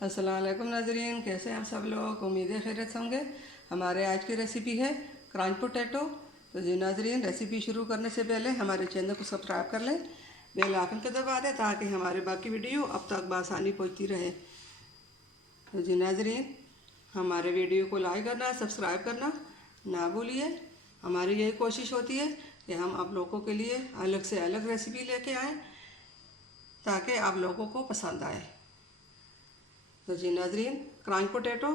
अस्सलाम वालेकुम नाज़रीन, कैसे हैं हम सब लोग। उम्मीद है खैरियत से होंगे। हमारे आज की रेसिपी है क्रंच पोटैटो। तो जी नाज़रीन, रेसिपी शुरू करने से पहले हमारे चैनल को सब्सक्राइब कर लें, बेल आइकन को दबा दें ताकि हमारे बाकी वीडियो अब तक बआसानी पहुंचती रहे। तो जी नाज़रीन, हमारे वीडियो को लाइक करना, सब्सक्राइब करना ना भूलिए। हमारी यही कोशिश होती है कि हम आप लोगों के लिए अलग से अलग रेसिपी लेके आएँ ताकि आप लोगों को पसंद आए। तो जी नाज़रीन, क्रंच पोटैटो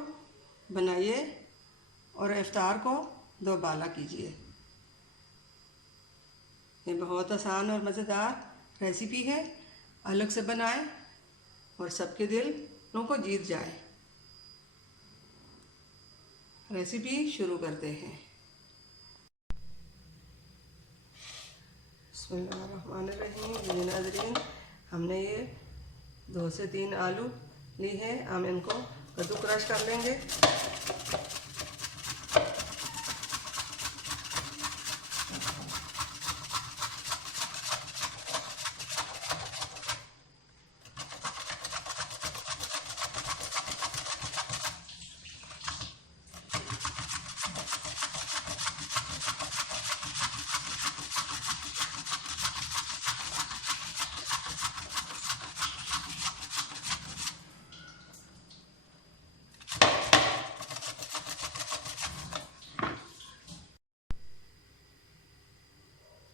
बनाइए और इफ्तार को दो बाला कीजिए। ये बहुत आसान और मज़ेदार रेसिपी है। अलग से बनाएं और सबके दिलों को जीत जाए। रेसिपी शुरू करते हैं। बिस्मिल्लाहिर्रहमानिर्रहीम। जी नाज़रीन, हमने ये 2 से 3 आलू ली है। हम इनको कद्दू क्रश कर लेंगे।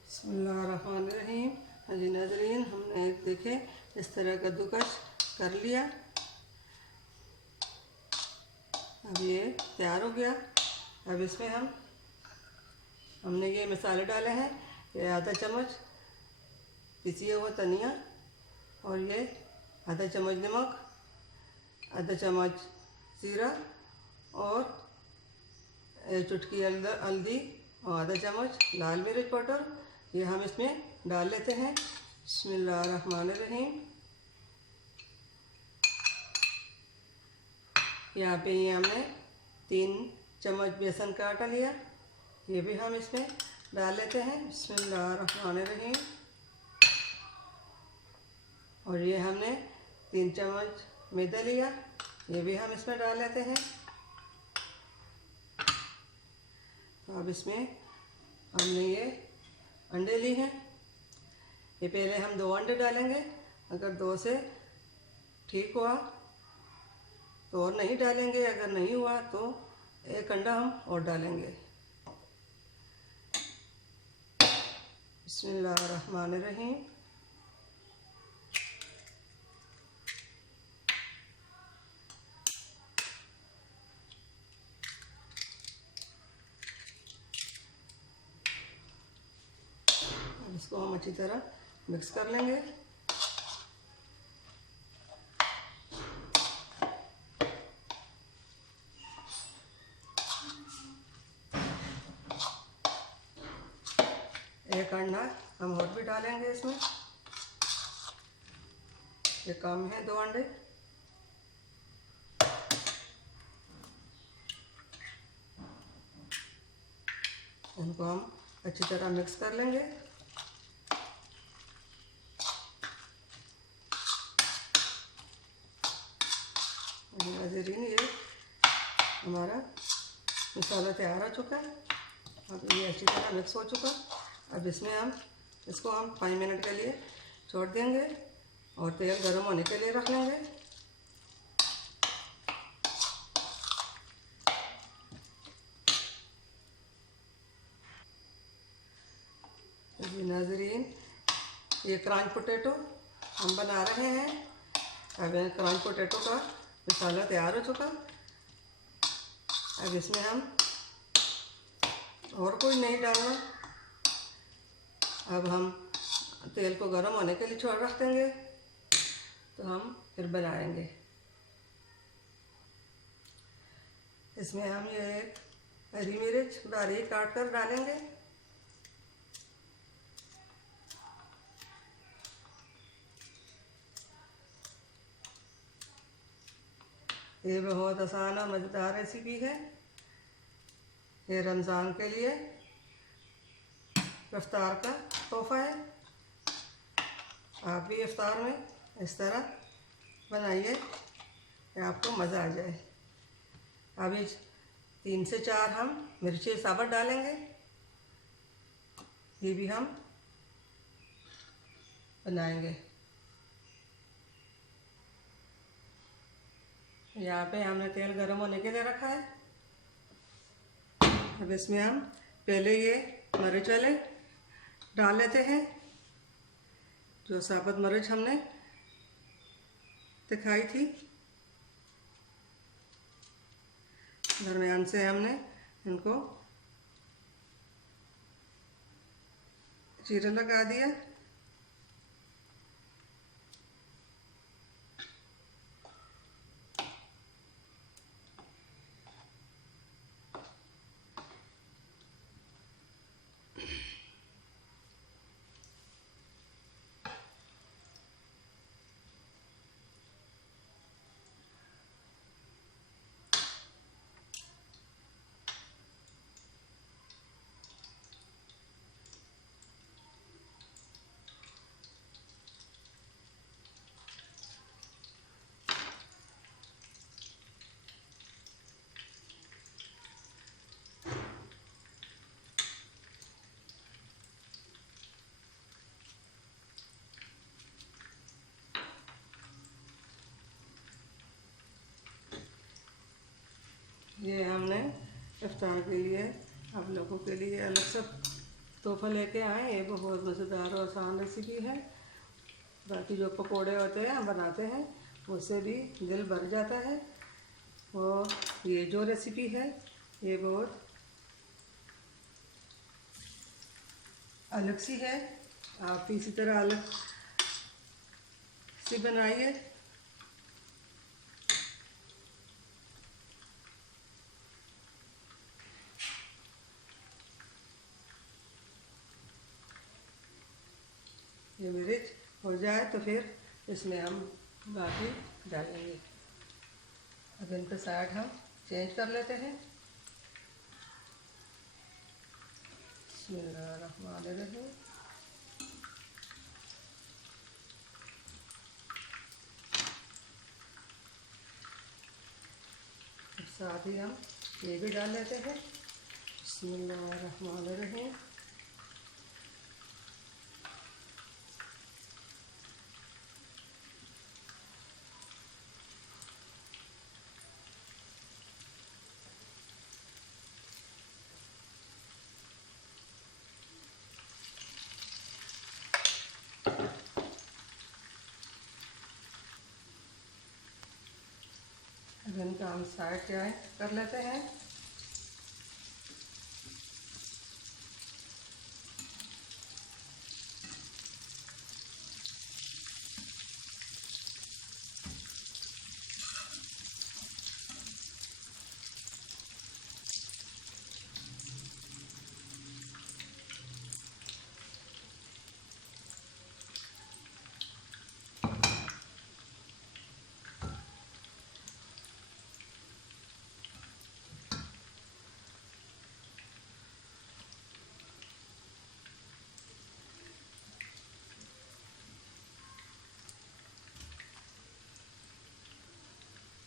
बिस्मिल्लाहिर्रहमानिर्रहीम। जी नाज़रीन, हमने देखे इस तरह कद्दूकस कर लिया। अब ये तैयार हो गया। अब इसमें हमने ये मसाले डाले हैं। ये आधा चम्मच पिसा हुआ धनिया और ये आधा चम्मच नमक, आधा चम्मच जीरा और चुटकी हल्दी और आधा चम्मच लाल मिर्च पाउडर, ये हम इसमें डाल लेते हैं। बिस्मिल्लाहिर्रहमानिर्रहीम। यहाँ पे ये हमने 3 चम्मच बेसन का आटा लिया, ये भी हम इसमें डाल लेते हैं। बिस्मिल्लाहिर्रहमानिर्रहीम। और ये हमने 3 चम्मच मैदा लिया, ये भी हम इसमें डाल लेते हैं। तो अब इसमें हमने ये अंडे लिए हैं। ये पहले हम 2 अंडे डालेंगे। अगर 2 से ठीक हुआ तो और नहीं डालेंगे, अगर नहीं हुआ तो 1 अंडा हम और डालेंगे। बिस्मिल्लाहिर्रहमानिर्रहीम। अब इसको हम अच्छी तरह मिक्स कर लेंगे। एक अंडा हम और भी डालेंगे इसमें, ये कम है 2 अंडे। इनको हम अच्छी तरह मिक्स कर लेंगे। नाज़रीन, ये हमारा मसाला तैयार हो चुका है। अब ये अच्छी तरह मिक्स हो चुका। अब इसमें हम इसको 5 मिनट के लिए छोड़ देंगे और तेल गर्म होने के लिए रख लेंगे। जी नाज़रीन, ये क्रंच पोटैटो हम बना रहे हैं। अब क्रंच पोटैटो का मसाला तैयार हो चुका। अब इसमें हम और कोई नहीं डालना। अब हम तेल को गर्म होने के लिए छोड़ रख देंगे, तो हम फिर बनाएंगे। इसमें हम ये हरी मिर्च बारीक काट कर डालेंगे। ये बहुत आसान और मज़ेदार रेसिपी है। ये रमज़ान के लिए इफ्तार का तोहफ़ा है। आप भी इफ्तार में इस तरह बनाइए। कि आपको मज़ा आ जाए। अभी 3 से 4 हम मिर्ची साबुत डालेंगे, ये भी हम बनाएंगे। यहाँ पे हमने तेल गर्म होने के लिए रखा है। अब इसमें हम पहले ये मिर्च वाले डाल लेते हैं, जो साबुत मिर्च हमने दिखाई थी। दरमियान से हमने इनको चीरा लगा दिया। ये हमने इफ्तार के लिए आप लोगों के लिए अलग से तोहफा लेके आए। ये बहुत मज़ेदार और आसान रेसिपी है। बाकी जो पकोड़े होते हैं हम बनाते हैं, उससे भी दिल भर जाता है। और ये जो रेसिपी है ये बहुत अलग सी है, आप इसी तरह अलग सी बनाइए। ये मिर्च हो जाए तो फिर इसमें हम बाकी डालेंगे। अब इन पे साइड हम चेंज कर लेते हैं। बिस्मिल्लाहिर्रहमानिर्रहीम। साथ ही हम ये भी डाल लेते हैं। बिस्मिल्लाहिर्रहमानिर्रहीम। अब इनका हम साइड चाय कर लेते हैं।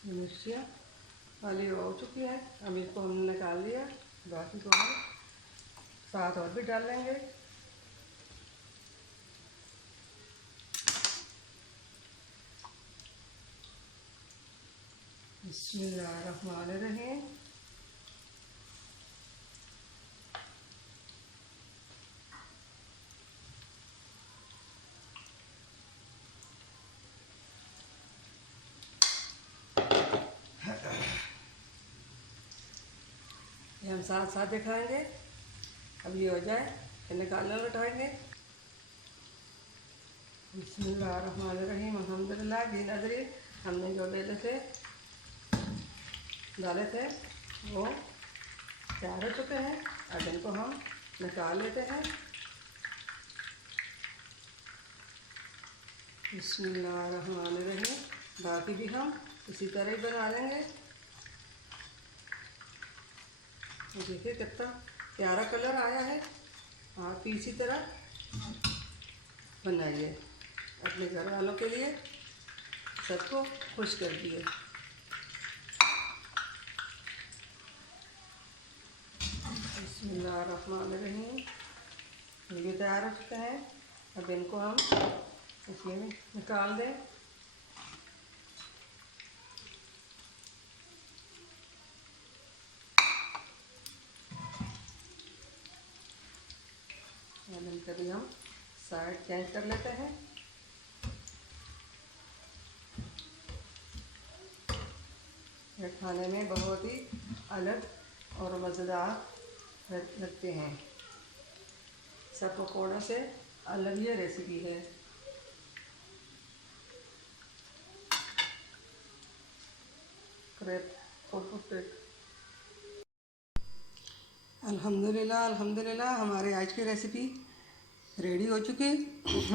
मिर्चियाँ वाली हो चुकी है, अब इसको हमने निकाल लिया। बाकी को हम साथ और भी डाल लेंगे। बिस्मिल्लाहिर्रहमानिर्रहीम। ये हम साथ साथ दिखाएंगे। अब ये हो जाए फिर निकालना लौटाएंगे। बिस्मिल्लाहिर्रहमानिर्रहीम। अल्हम्दुलिल्लाह। जी नाज़रीन, हमने जो बेले थे डाले थे वो तैयार हो चुके हैं। अब इनको हम निकाल लेते हैं। बिस्मिल्लाहिर्रहमानिर्रहीम। बाकी भी हम इसी तरह ही बना लेंगे। देखिए कितना प्यारा कलर आया है। आप इसी तरह बनाइए, अपने घर वालों के लिए सबको खुश कर दिए। बिस्मिल्लाहिर्रहमानिर्रहीम। ये भी तैयार हो चुके हैं। अब इनको हम इसमें निकाल दें। कभी हम साइड चेंज कर लेते हैं। ये खाने में बहुत ही अलग और मज़ेदार लगते हैं। सब पकौड़ों से अलग ये रेसिपी है। क्रेप अल्हम्दुलिल्लाह अल्हम्दुलिल्लाह हमारे आज की रेसिपी रेडी हो चुकी।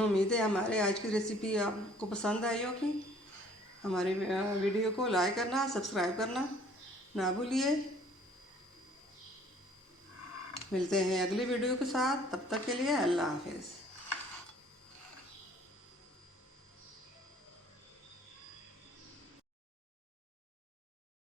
उम्मीद है हमारे आज की रेसिपी आपको पसंद आई होगी। हमारी वीडियो को लाइक करना, सब्सक्राइब करना ना भूलिए। मिलते हैं अगली वीडियो के साथ, तब तक के लिए अल्लाह हाफिज़।